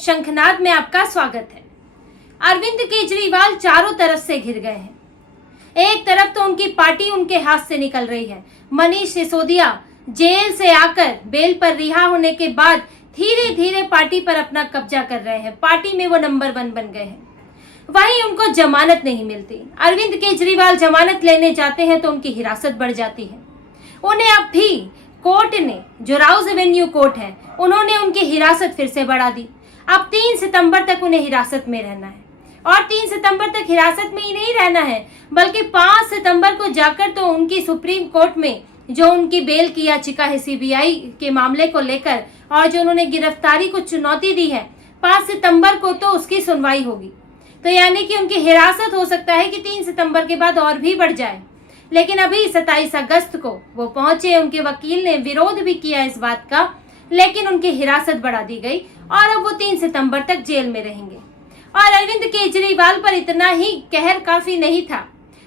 शंखनाद में आपका स्वागत है। अरविंद केजरीवाल चारों तरफ से घिर गए हैं। एक तरफ तो उनकी पार्टी उनके हाथ से निकल रही है। मनीष सिसोदिया जेल से आकर बेल पर रिहा होने के बाद धीरे धीरे पार्टी पर अपना कब्जा कर रहे हैं। पार्टी में वो नंबर 1 बन गए हैं। वहीं उनको जमानत नहीं मिलती। अरविंद केजरीवाल जमानत लेने जाते हैं तो उनकी हिरासत बढ़ जाती है। उन्हें अब भी कोर्ट ने, जो राउज एवेन्यू कोर्ट है, उन्होंने उनकी हिरासत फिर से बढ़ा दी। अब 3 सितंबर तक उन्हें हिरासत में रहना है और 3 सितंबर तक हिरासत में ही नहीं रहना है, बल्कि 5 सितंबर को जाकर तो उनकी सुप्रीम कोर्ट में जो उनकी बेल की याचिका है सीबीआई के मामले को लेकर और जो उन्होंने गिरफ्तारी को चुनौती दी है, 5 सितंबर को तो उसकी सुनवाई होगी। तो यानी कि उनकी हिरासत हो सकता है कि 3 सितंबर के बाद और भी बढ़ जाए। लेकिन अभी 27 अगस्त को वो पहुंचे, उनके वकील ने विरोध भी किया इस बात का, लेकिन उनकी हिरासत बढ़ा दी गई और अब वो 3 सितंबर तक जेल में रहेंगे। और अरविंद केजरीवाल पर इतना ही कहर काफी नहीं था।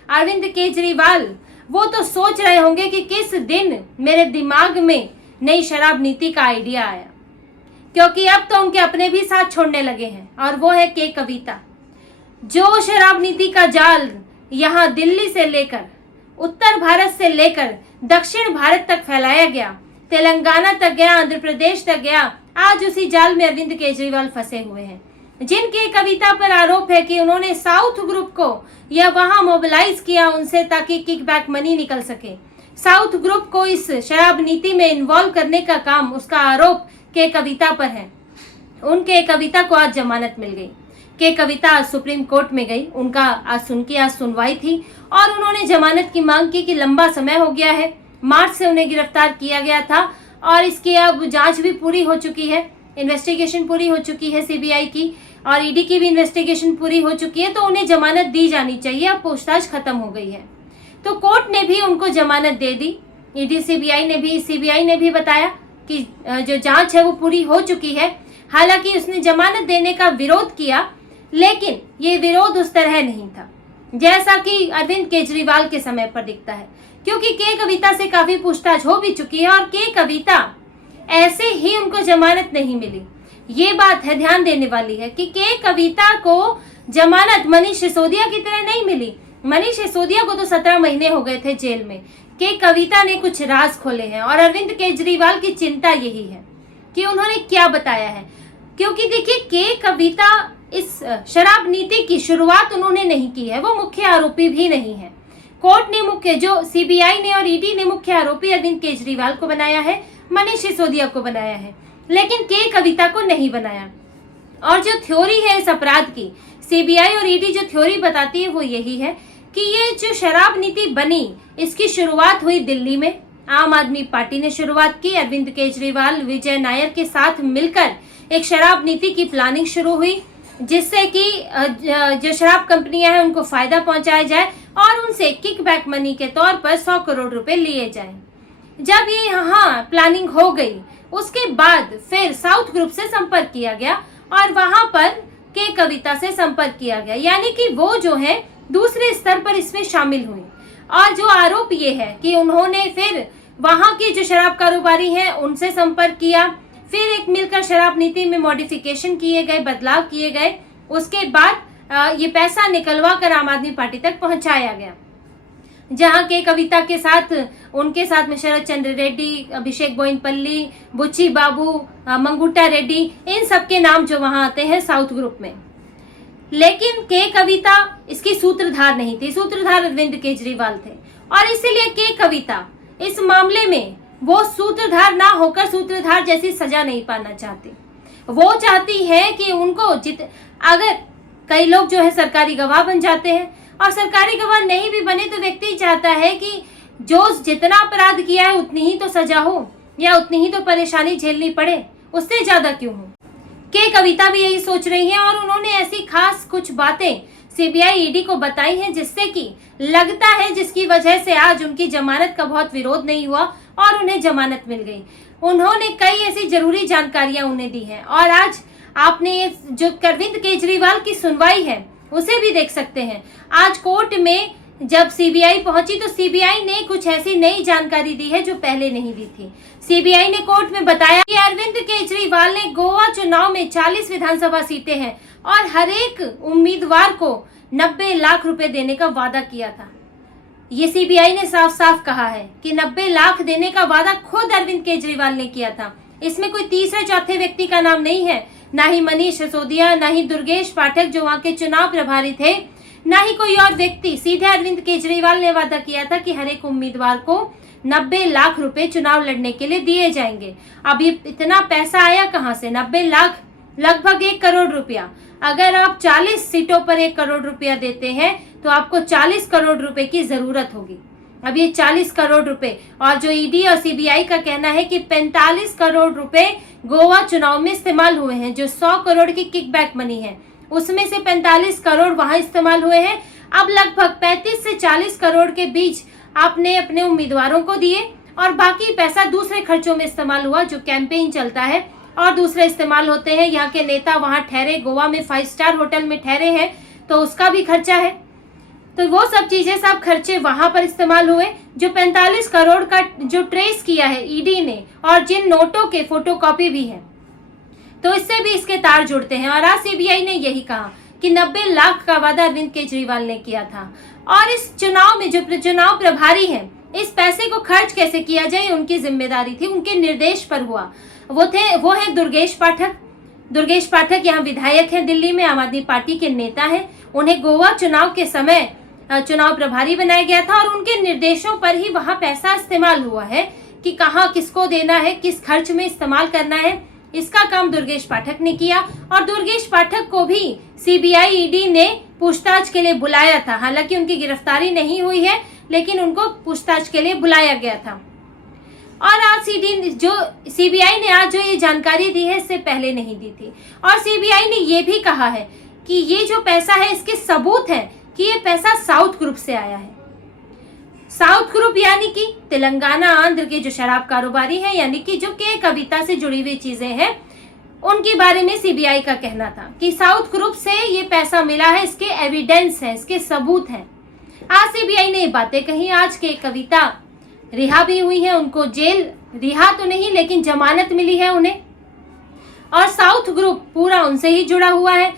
अरविंद केजरीवाल वो तो सोच रहे होंगे कि किस दिन मेरे दिमाग में नई शराब नीति का आइडिया आया, क्योंकि अब तो उनके अपने भी साथ छोड़ने लगे हैं और वो है के कविता। जो शराब नीति का जाल यहाँ दिल्ली से लेकर, उत्तर भारत से लेकर दक्षिण भारत तक फैलाया गया, तेलंगाना तक गया, आंध्र प्रदेश तक गया, आज उसी जाल में अरविंद केजरीवाल फंसे हुए हैं। जिनके कविता पर आरोप है कि उन्होंने साउथ ग्रुप को या वहां मोबिलाइज किया उनसे ताकि किकबैक मनी निकल सके। साउथ ग्रुप को इस शराब नीति में इन्वॉल्व करने का काम, उसका आरोप के कविता पर है। उनके कविता को आज जमानत मिल गई। के कविता आज सुप्रीम कोर्ट में गई। उनका आज सुनवाई थी और उन्होंने जमानत की मांग की कि लंबा समय हो गया है, मार्च से उन्हें गिरफ्तार किया गया था और इसकी अब जांच भी पूरी हो चुकी है, इन्वेस्टिगेशन पूरी हो चुकी है सीबीआई की और ईडी की भी इन्वेस्टिगेशन पूरी हो चुकी है, तो उन्हें जमानत दी जानी चाहिए। अब पूछताछ खत्म हो गई है तो कोर्ट ने भी उनको जमानत दे दी। ईडी सीबीआई ने भी बताया कि जो जांच है वो पूरी हो चुकी है। हालांकि उसने जमानत देने का विरोध किया, लेकिन ये विरोध उस तरह नहीं था जैसा कि अरविंद केजरीवाल के समय पर दिखता है, क्योंकि के कविता से काफी पूछताछ हो भी चुकी है और के कविता ऐसे ही उनको जमानत नहीं मिली। ये बात है ध्यान देने वाली है कि के कविता को जमानत मनीष सिसोदिया की तरह नहीं मिली। मनीष सिसोदिया को तो 17 महीने हो गए थे जेल में। के कविता ने कुछ राज खोले हैं और अरविंद केजरीवाल की चिंता यही है कि उन्होंने क्या बताया है, क्योंकि देखिए के कविता इस शराब नीति की शुरुआत उन्होंने नहीं की है, वो मुख्य आरोपी भी नहीं है। कोर्ट ने जो सीबीआई ने और ईडी ने मुख्य आरोपी अरविंद केजरीवाल को बनाया है, मनीष सिसोदिया को बनाया है, लेकिन के कविता को नहीं बनाया। और जो थ्योरी है इस अपराध की, सीबीआई और ईडी जो थ्योरी बताती है वो यही है कि ये जो शराब नीति बनी, इसकी शुरुआत हुई दिल्ली में। आम आदमी पार्टी ने शुरुआत की। अरविंद केजरीवाल विजय नायर के साथ मिलकर एक शराब नीति की प्लानिंग शुरू हुई, जिससे कि जो शराब कंपनियां हैं उनको फायदा पहुंचाया जाए और उनसे किकबैक मनी के तौर पर 100 करोड़ रुपए लिए जाएं। जब ये यहाँ प्लानिंग हो गई, उसके बाद फिर साउथ ग्रुप से संपर्क किया गया और वहां पर के कविता से संपर्क किया गया, यानी कि वो जो है दूसरे स्तर पर इसमें शामिल हुई। और जो आरोप ये है कि उन्होंने फिर वहां की जो शराब कारोबारी हैं उनसे संपर्क किया, फिर एक मिलकर शराब नीति में मॉडिफिकेशन किए गए, बदलाव किए गए, उसके बाद ये पैसा निकलवा कर आम आदमी पार्टी तक पहुंचाया गया, जहां के कविता के साथ उनके साथ में शरद चंद्र रेड्डी, अभिषेक बोइनपल्ली, बुच्ची बाबू, मंगूटा रेड्डी, इन सबके नाम जो वहां आते हैं साउथ ग्रुप में। लेकिन के कविता इसकी सूत्रधार नहीं थी, सूत्रधार अरविंद केजरीवाल थे और इसीलिए के कविता इस मामले में वो सूत्रधार ना होकर सूत्रधार जैसी सजा नहीं पाना चाहती। वो चाहती है कि उनको अगर कई लोग जो है सरकारी गवाह बन जाते हैं और सरकारी गवाह नहीं भी बने तो व्यक्ति चाहता है कि जो जितना अपराध किया है उतनी ही तो सजा हो या उतनी ही तो परेशानी झेलनी पड़े, उससे ज्यादा क्यों हो। के कविता भी यही सोच रही हैं और उन्होंने ऐसी खास कुछ बातें सीबीआई ईडी को बताई हैं जिससे कि लगता है जिसकी वजह से आज उनकी जमानत का बहुत विरोध नहीं हुआ और उन्हें जमानत मिल गई। उन्होंने कई ऐसी जरूरी जानकारियां उन्हें दी हैं और आज आपने जो अरविंद केजरीवाल की सुनवाई है उसे भी देख सकते हैं। आज कोर्ट में जब सीबीआई पहुंची तो सीबीआई ने कुछ ऐसी नई जानकारी दी है जो पहले नहीं दी थी। सीबीआई ने कोर्ट में बताया कि अरविंद केजरीवाल ने गोवा चुनाव में 40 विधानसभा सीटें हैं और हर एक उम्मीदवार को 90 लाख रुपए देने का वादा किया था। ये सीबीआई ने साफ साफ कहा है कि 90 लाख देने का वादा खुद अरविंद केजरीवाल ने किया था। इसमें कोई तीसरे चौथे व्यक्ति का नाम नहीं है, ना ही मनीष सिसोदिया, ना ही दुर्गेश पाठक जो वहां के चुनाव प्रभारी थे, ना ही कोई और व्यक्ति। सीधे अरविंद केजरीवाल ने वादा किया था कि हर एक उम्मीदवार को 90 लाख रुपए चुनाव लड़ने के लिए दिए जाएंगे। अब ये इतना पैसा आया कहां से? 90 लाख, लगभग 1 करोड़ रुपया। अगर आप 40 सीटों पर 1 करोड़ रुपया देते हैं तो आपको 40 करोड़ रुपए की जरूरत होगी। अब ये 40 करोड़ रुपए, और जो ईडी और सीबीआई का कहना है कि 45 करोड़ रुपए गोवा चुनाव में इस्तेमाल हुए हैं। जो 100 करोड़ की किकबैक मनी है उसमें से 45 करोड़ वहां इस्तेमाल हुए हैं। अब लगभग 35 से 40 करोड़ के बीच आपने अपने उम्मीदवारों को दिए और बाकी पैसा दूसरे खर्चों में इस्तेमाल हुआ। जो कैंपेन चलता है और दूसरे इस्तेमाल होते हैं, यहाँ के नेता वहां ठहरे, गोवा में 5 स्टार होटल में ठहरे हैं तो उसका भी खर्चा है। तो वो सब चीजें, सब खर्चे वहां पर इस्तेमाल हुए। जो 45 करोड़ का जो ट्रेस किया है ईडी ने, और जिन नोटों के फोटोकॉपी भी है, तो इससे भी इसके तार जुड़ते हैं। और आज सीबीआई ने यही कहा कि 90 लाख का वादा अरविंद केजरीवाल ने किया था। और इस चुनाव में जो चुनाव प्रभारी हैं, इस पैसे को खर्च कैसे किया जाए उनकी जिम्मेदारी थी, उनके निर्देश पर हुआ। वो है दुर्गेश पाठक। दुर्गेश पाठक यहाँ विधायक हैं दिल्ली में, आम आदमी पार्टी के नेता हैं। उन्हें गोवा चुनाव के समय चुनाव प्रभारी बनाया गया था और उनके निर्देशों पर ही वहां पैसा इस्तेमाल हुआ है कि कहाँ किसको देना है, किस खर्च में इस्तेमाल करना है। इसका काम दुर्गेश पाठक ने किया और दुर्गेश पाठक को भी सीबीआई ईडी ने पूछताछ के लिए बुलाया था। हालांकि उनकी गिरफ्तारी नहीं हुई है, लेकिन उनको पूछताछ के लिए बुलाया गया था। और आज सीबीआई ने आज जो ये जानकारी दी है इससे पहले नहीं दी थी। और सीबीआई ने ये भी कहा है कि ये जो पैसा है इसके सबूत है कि ये पैसा साउथ ग्रुप से आया है। साउथ ग्रुप यानी कि तेलंगाना आंध्र के जो शराब कारोबारी हैं, यानी कि जो के कविता से जुड़ी हुई चीजें हैं, उनके बारे में सीबीआई का कहना था कि साउथ ग्रुप से ये पैसा मिला है, इसके एविडेंस है, इसके सबूत हैं। आज सीबीआई ने ये बातें कही। आज के कविता रिहा भी हुई है, उनको जेल रिहा तो नहीं लेकिन जमानत मिली है उन्हें, और साउथ ग्रुप पूरा उनसे ही जुड़ा हुआ है।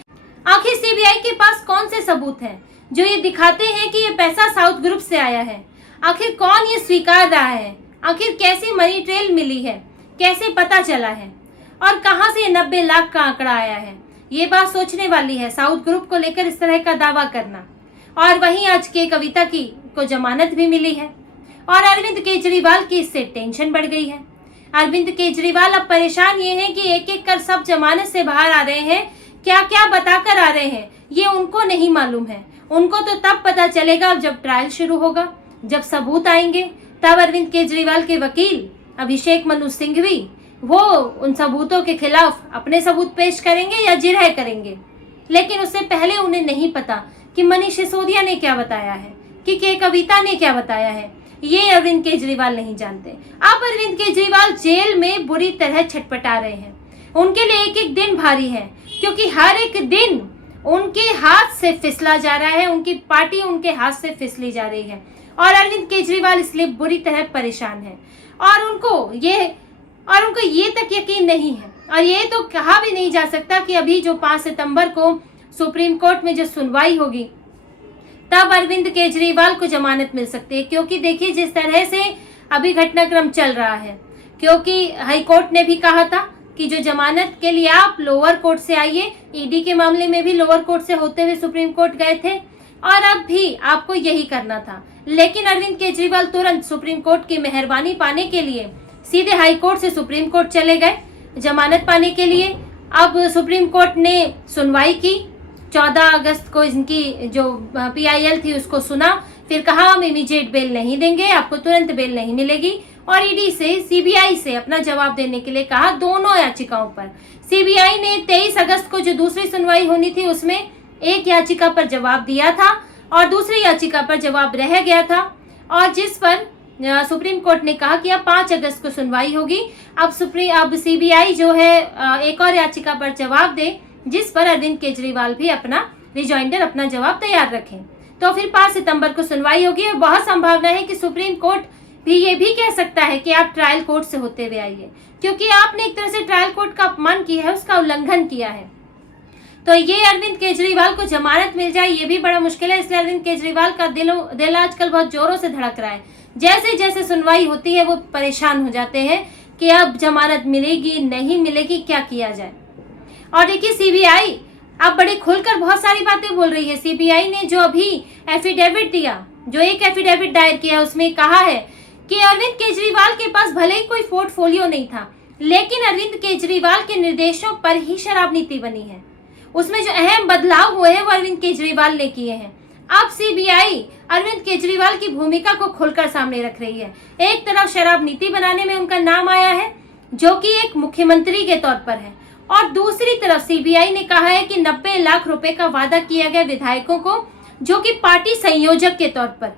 आखिर सीबीआई के पास कौन से सबूत हैं जो ये दिखाते हैं कि ये पैसा साउथ ग्रुप से आया है? आखिर कौन ये स्वीकार रहा है? आखिर कैसी मनी ट्रेल मिली है, कैसे पता चला है, और कहां से 90 लाख का आंकड़ा आया है? ये बात सोचने वाली है, साउथ ग्रुप को लेकर इस तरह का दावा करना। और वहीं आज के कविता को जमानत भी मिली है और अरविंद केजरीवाल की इससे टेंशन बढ़ गई है। अरविंद केजरीवाल अब परेशान ये हैं कि एक एक कर सब जमानत से बाहर आ रहे हैं, क्या क्या बताकर आ रहे हैं ये उनको नहीं मालूम है। उनको तो तब पता चलेगा जब ट्रायल शुरू होगा, जब सबूत आएंगे, तब अरविंद केजरीवाल के वकील अभिषेक मनु सिंघवी वो उन सबूतों के खिलाफ अपने सबूत पेश करेंगे या जिरह करेंगे। लेकिन उससे पहले उन्हें नहीं पता कि मनीष सिसोदिया ने क्या बताया है, कि के कविता ने क्या बताया है, ये अरविंद केजरीवाल नहीं जानते। अब अरविंद केजरीवाल जेल में बुरी तरह छटपटा रहे हैं। उनके लिए एक एक दिन भारी है, क्योंकि हर एक दिन उनके हाथ से फिसला जा रहा है, उनकी पार्टी उनके हाथ से फिसली जा रही है और अरविंद केजरीवाल इसलिए बुरी तरह परेशान है। और उनको ये तक यकीन नहीं है, और ये तो कहा भी नहीं जा सकता कि अभी जो 5 सितंबर को सुप्रीम कोर्ट में जो सुनवाई होगी तब अरविंद केजरीवाल को जमानत मिल सकती है। क्योंकि देखिए जिस तरह से अभी घटनाक्रम चल रहा है, क्योंकि हाई कोर्ट ने भी कहा था कि जो जमानत के लिए आप लोअर कोर्ट से आइए, ईडी के मामले में भी लोअर कोर्ट से होते हुए सुप्रीम कोर्ट गए थे और अब भी आपको यही करना था। लेकिन अरविंद केजरीवाल तुरंत सुप्रीम कोर्ट की मेहरबानी पाने के लिए सीधे हाई कोर्ट से सुप्रीम कोर्ट चले गए जमानत पाने के लिए। अब सुप्रीम कोर्ट ने सुनवाई की, 14 अगस्त को इनकी जो PIL थी उसको सुना, फिर कहा हम इमीडिएट बेल नहीं देंगे, आपको तुरंत बेल नहीं मिलेगी, और ईडी से CBI से अपना जवाब देने के लिए कहा दोनों याचिकाओं पर। CBI ने 23 अगस्त को जो दूसरी सुनवाई होनी थी उसमें एक याचिका पर जवाब दिया था और दूसरी याचिका पर जवाब रह गया था, और जिस पर सुप्रीम कोर्ट ने कहा कि अब 5 अगस्त को सुनवाई होगी। अब CBI जो है एक और याचिका पर जवाब दे, जिस पर अरविंद केजरीवाल भी अपना रिजॉइंडर, अपना जवाब तैयार रखें। तो फिर 5 सितंबर को सुनवाई होगी और बहुत संभावना है कि सुप्रीम कोर्ट भी ये भी कह सकता है कि आप ट्रायल कोर्ट से होते हुए आइए, क्योंकि आपने एक तरह से ट्रायल कोर्ट का अपमान किया है, उसका उल्लंघन किया है। तो ये अरविंद केजरीवाल को जमानत मिल जाए ये भी बड़ा मुश्किल है, इसलिए अरविंद केजरीवाल का दिल आजकल बहुत जोरों से धड़क रहा है। जैसे जैसे सुनवाई होती है वो परेशान हो जाते हैं कि अब जमानत मिलेगी नहीं मिलेगी, क्या किया जाए। और देखिए सीबीआई अब बड़े खुलकर बहुत सारी बातें बोल रही है। सीबीआई ने जो अभी एफिडेविट दिया, जो एक एफिडेविट दायर किया, उसमें कहा है कि अरविंद केजरीवाल के पास भले ही कोई पोर्टफोलियो नहीं था, लेकिन अरविंद केजरीवाल के निर्देशों पर ही शराब नीति बनी है। उसमें जो अहम बदलाव हुए हैं वो अरविंद केजरीवाल ने किए हैं। अब सीबीआई अरविंद केजरीवाल की भूमिका को खोलकर सामने रख रही है। एक तरफ शराब नीति बनाने में उनका नाम आया है, जो कि एक मुख्यमंत्री के तौर पर है, और दूसरी तरफ सीबीआई ने कहा है कि 90 लाख रुपए का वादा किया गया विधायकों को, जो कि पार्टी संयोजक के तौर पर,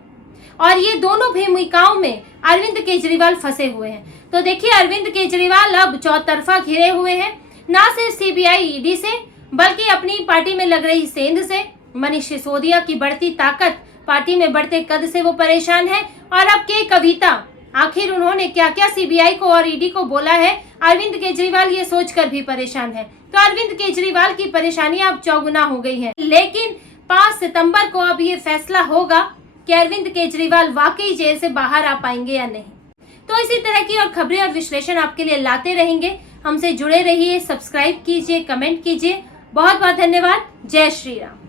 और ये दोनों भूमिकाओं में अरविंद केजरीवाल फंसे हुए हैं। तो देखिए अरविंद केजरीवाल अब चौतरफा घिरे हुए हैं, ना सिर्फ सीबीआई ईडी से, बल्कि अपनी पार्टी में लग रही सेंध से, मनीष सिसोदिया की बढ़ती ताकत, पार्टी में बढ़ते कद से वो परेशान है। और अब के कविता, आखिर उन्होंने क्या क्या सीबीआई को और ईडी को बोला है, अरविंद केजरीवाल ये सोचकर भी परेशान है। तो अरविंद केजरीवाल की परेशानियां अब चौगुना हो गई हैं। लेकिन 5 सितंबर को अब ये फैसला होगा कि अरविंद केजरीवाल वाकई जेल से बाहर आ पाएंगे या नहीं। तो इसी तरह की और खबरें और विश्लेषण आपके लिए लाते रहेंगे। हमसे जुड़े रहिए, सब्सक्राइब कीजिए, कमेंट कीजिए। बहुत बहुत धन्यवाद। जय श्री राम।